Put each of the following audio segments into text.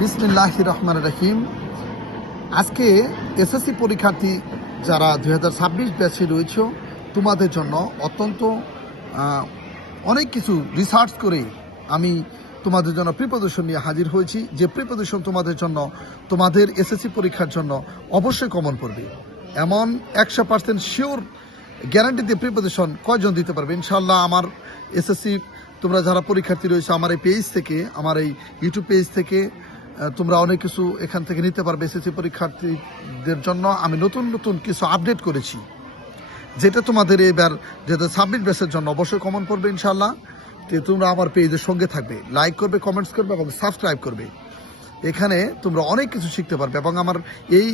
বিসমিল্লাহির রহমানির রহিম। আজকে এসএসসি পরীক্ষার্থী যারা 2026 ব্যাচে রয়েছে তোমাদের জন্য অত্যন্ত অনেক কিছু রিসার্চ করে আমি তোমাদের জন্য প্রিপারেশন নিয়ে হাজির হয়েছি। যে প্রিপারেশন তোমাদের জন্য তোমাদের এসএসসি পরীক্ষার জন্য অবশ্যই কমন পড়বে, এমন 100% শিওর গ্যারান্টি দিয়ে প্রিপারেশন কয়জন দিতে পারবে ইনশাআল্লাহ। আমার এসএসসি তোমরা যারা পরীক্ষার্থী রয়েছে আমার এই পেজ থেকে, আমার এই ইউটিউব পেজ থেকে তোমরা অনেক কিছু এখান থেকে নিতে পারবে। এসএসসি পরীক্ষার্থীদের জন্য আমি নতুন নতুন কিছু আপডেট করেছি, যেটা তোমাদের এবার যেটা 26 ব্যাচের জন্য অবশ্যই কমন পড়বে ইনশাআল্লাহ। তো তোমরা আমার পেজের সঙ্গে থাকবে, লাইক করবে, কমেন্টস করবে এবং সাবস্ক্রাইব করবে। এখানে তোমরা অনেক কিছু শিখতে পারবে এবং আমার এই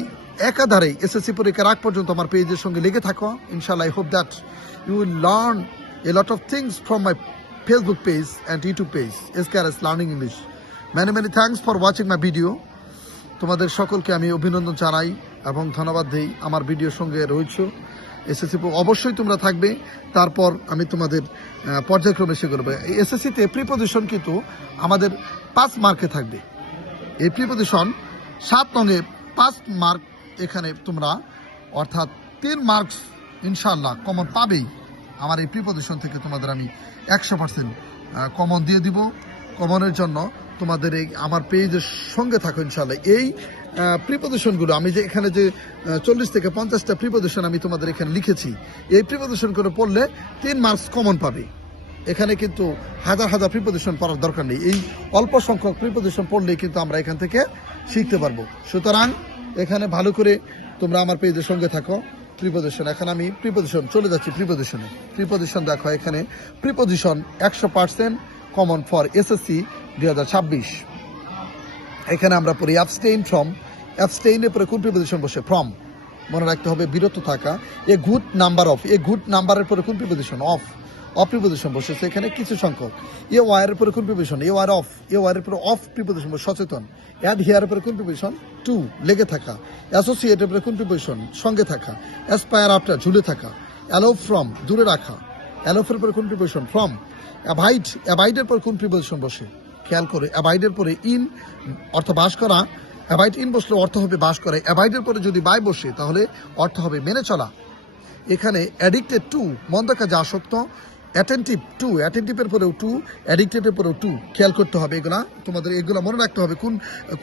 একাধারে এসএসসি পরীক্ষার আগ পর্যন্ত আমার পেজের সঙ্গে লেগে থাকো ইনশাআল্লাহ। I hope that you will learn a lot of things from my Facebook page and YouTube page SKRS learning English. many thanks for watching my video. তোমাদের সকলকে আমি অভিনন্দন জানাই এবং ধন্যবাদ দিই আমার ভিডিওর সঙ্গে রয়েছে। এসএসসি অবশ্যই তোমরা থাকবে, তারপর আমি তোমাদের পর্যায়ক্রমে সে করবে। এই এসএসসিতে প্রিপোজিশন কিন্তু আমাদের 5 মার্কে থাকবে। এই প্রিপোজিশন 7 রঙে 5 মার্ক এখানে তোমরা, অর্থাৎ 3 মার্কস ইনশাআল্লাহ কমন পাবেই। আমার এই প্রিপোজিশন থেকে তোমাদের আমি 100% কমন দিয়ে দিব। কমনের জন্য তোমাদের এই আমার পেজের সঙ্গে থাকো ইনশাআল্লাহ। এই প্রিপোজিশনগুলো আমি যে এখানে যে 40 থেকে 50টা প্রিপোজিশন আমি তোমাদের এখানে লিখেছি, এই প্রিপোজিশন করে পড়লে 3 মার্কস কমন পাবে। এখানে কিন্তু হাজার হাজার প্রিপোজিশন পড়ার দরকার নেই, এই অল্প সংখ্যক প্রিপোজিশন পড়লেই কিন্তু আমরা এখান থেকে শিখতে পারবো। সুতরাং এখানে ভালো করে তোমরা আমার পেজের সঙ্গে থাকো। প্রিপোজিশন, এখন আমি প্রিপোজিশন চলে যাচ্ছি। প্রিপোজিশন দেখো, এখানে প্রিপোজিশন 100% কমন ফর এসএসসি 2026। এখানে আমরা পড়ি অ্যাবস্টেইন ফ্রম। অ্যাবস্টেইনের পরে কোন প্রিপোজিশন বসে? ফ্রম। মনে রাখতে হবে বিরত থাকা। A good number of. A good নাম্বারের পরে কোন প্রিপোজিশন? অফ। অফ প্রিপোজিশন বসেছে এখানে কিছু সংখ্যক। এ ওয়ারের পরে কোন প্রিপোজিশন? Aware of. এ ওয়ারের পরে অফ প্রিপোজিশন সচেতন। অ্যাড হিয়ারের পরে কোন প্রিপোজিশন? টু, লেগে থাকা। অ্যাসোসিয়েটের পরে কোন প্রিপোজিশন? সঙ্গে থাকা। অ্যাসপায়ার আফটার, ঝুলে থাকা। অ্যালো ফ্রম, দূরে রাখা। অ্যালোফের পরে কোন প্রিপোজিশন? ফ্রম। অ্যাভাইড, অ্যাভাইডের পর কোন প্রিপোজিশন বসে? খেয়াল করে, অ্যাভাইডের পরে ইন অর্থ বাস করা। অ্যাভাইড ইন বসলে অর্থ হবে বাস করে। অ্যাভাইডের পরে যদি বাই বসে তাহলে অর্থ হবে মেনে চলা। এখানে অ্যাডিক্টেড টু, মন্দ কাজে আসক্ত। অ্যাটেন্টিভ টু, অ্যাটেন্টিভের পরেও টু, অ্যাডিক্টেডের পরেও টু। খেয়াল করতে হবে এগুলা, তোমাদের এগুলো মনে রাখতে হবে কোন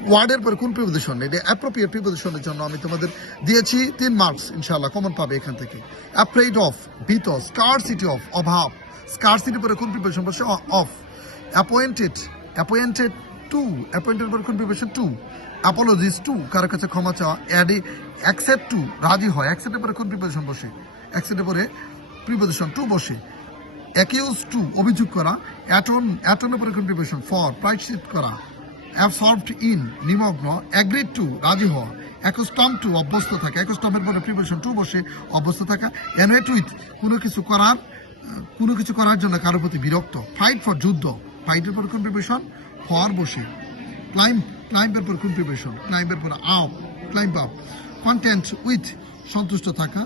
ওয়ার্ডের পরে কোন প্রিপোজিশন। এটা অ্যাপ্রোপ্রিয়েট প্রিপোজিশনের জন্য আমি তোমাদের দিয়েছি 3 মার্কস ইনশাআল্লাহ কমন পাবে এখান থেকে। অ্যাফ্রেড অফ, ভীত। স্কারসিটি অফ, অভাব। স্কারসিটির পরে কোন প্রিপোজিশন বসে? Of. Appointed, appointed to, appointed পরে কোন প্রিপোজিশন? টু। অ্যাপোলজিস টু, কারোর কাছে ক্ষমা চাওয়া। অ্যাকসেপ্ট টু, রাজি হয়। অ্যাকসেপ্টের পরে কোন প্রিপোজিশন বসে? অ্যাকসেপ্টের পরে প্রিপোজিশন টু বসে। অ্যাকিউজ টু, অভিযোগ করা। অ্যাটনের পরে কোন প্রিপোজিশন? ফর, প্রায়শ্চিত করা। অ্যাবসর্বড ইন, নিমগ্ন। অ্যাগ্রিড টু, রাজি হওয়া। অ্যাকস্টম টু, অভ্যস্ত থাকা। অ্যাকস্টমের পরে প্রিপোজিশন টু বসে, অভ্যস্ত থাকা। অ্যানোয়েট উইথ, কোনো কিছু করার জন্য কারোর প্রতি বিরক্ত। ফাইট ফর, যুদ্ধ। ফাইটের পরে কোন প্রিপোজিশন? ফর বসে। ক্লাইম্বের পর কোন প্রিপোজিশন? ক্লাইম্বের পরে up, climb up. Content with, সন্তুষ্ট থাকা।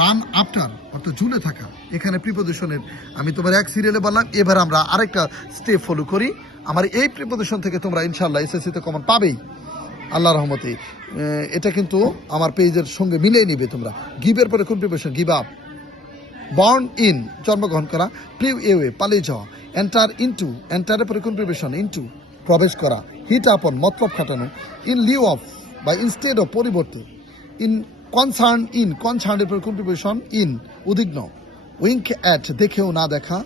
রান আফটার অর্থাৎ ঝুলে থাকা। এখানে প্রিপোজিশনের আমি তোমার এক সিরিয়ালে বললাম। এবার আমরা আরেকটা স্টেপ ফলো করি। আমার এই প্রিপোজিশন থেকে তোমরা ইনশাআল্লাহ এসএসসিতে কমন পাবেই আল্লাহ রহমতে। এটা কিন্তু আমার পেজের সঙ্গে মিলিয়ে নিবে তোমরা। গিভের পরে কোন preposition? Give up. Born in, জন্মগ্রহণ করা। ফ্লিউ এওয়ে, পালিয়ে যাওয়া। এন্টার ইনটু, এন্টারের পরে কোন প্রিপোজিশন? ইনটু, প্রবেশ করা। হিট আপন, মতলব খাটানো। ইন লিউ অফ বা ইনস্টেড অফ, পরিবর্তে। ইন কনসার্ন ইন, কনসার্নের পরে কোন প্রিপোজিশন? ইন, উদ্বিগ্ন। উইঙ্ক অ্যাট, দেখেও না দেখা।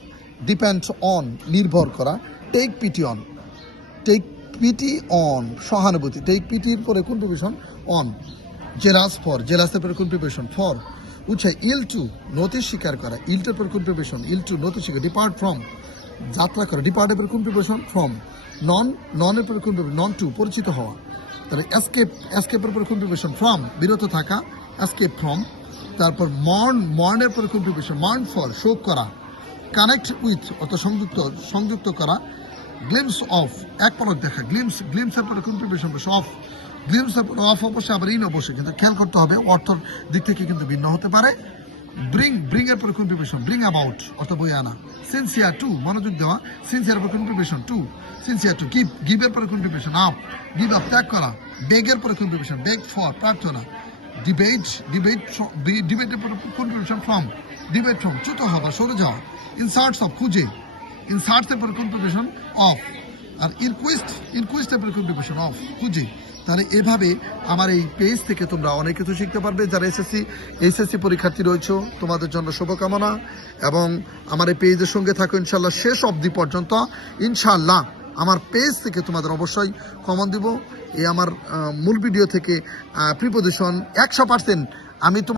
ডিপেন্ড অন, নির্ভর করা। Take pity on, take pity on, সহানুভূতি। টেক পিটির পরে কোন প্রিপোজিশন? অন। জেলাস ফর, জেলাসের পরে কোন প্রিপোজিশন? ফর। উচ্ছে ইল টু, নতি স্বীকার করা। ইলটের পর কোন প্রিপোজিশন? ইল টু, নতি স্বীকার। ডিপার্ট ফ্রম, যাত্রা করা। ডিপার্টের পর কোন প্রিপোজিশন? ফ্রম। ননের পর কোন প্রিপোজিশন? নন টু, পরিচিত হওয়া। তারপরে এসকেপের পর কোন প্রিপোজিশন? ফ্রম, বিরত থাকা। Escape from. তারপর মর্নের পর কোন প্রিপোজিশন? মার্ন ফর, শোক করা। কানেক্ট উইথ অর্থ সংযুক্ত করা। গ্লিমস অফ, এক পলক দেখা। গ্লিমসের পরে কোন প্রিপোজিশন বসে? অফ। গ্লিমসের পরে অফ অবশ্যই, আবার ইন অবশ্যই, কিন্তু খেয়াল করতে হবে অর্থর দিক থেকে কিন্তু ভিন্ন হতে পারে। ব্রিং এর পরে কোন প্রিপোজিশন? ব্রিং অ্যাবাউট অর্থ বই আনা। সিনসিয়ার টু, মনোযোগ দেওয়া। সিনসিয়ার পরে কোন প্রিপোজিশন? টু। সিনসিয়ার টু গিভের পরে কোন প্রিপারেশন, আপ, গিভ আপ, ত্যাগ করা, বেগের পরে কোন প্রিপারেশন, বেগ ফর, প্রার্থনা, ডিবেটের পরে কোন প্রিপারেশন, ফ্রম, ডিবেট ফ্রম, চ্যুত হওয়া, সরে যাওয়া, ইনসার্টস অফ, খুঁজে, ইনসার্টসের পরে কোন প্রিপারেশন, অফ, আর ইনকুইস্টের পরে কোন প্রিপারেশন, অফ, খুঁজে। তাহলে এভাবে আমার এই পেজ থেকে তোমরা অনেক কিছু শিখতে পারবে। যারা এইচএসসি পরীক্ষার্থী রয়েছে তোমাদের জন্য শুভকামনা, এবং আমার এই পেজের সঙ্গে থাকো ইনশাল্লাহ শেষ অবধি পর্যন্ত। ইনশাল্লাহ আমার পেজ থেকে তোমাদের অবশ্যই কমন দিব। এই আমার মূল ভিডিও থেকে প্রিপোজিশন 100% আমি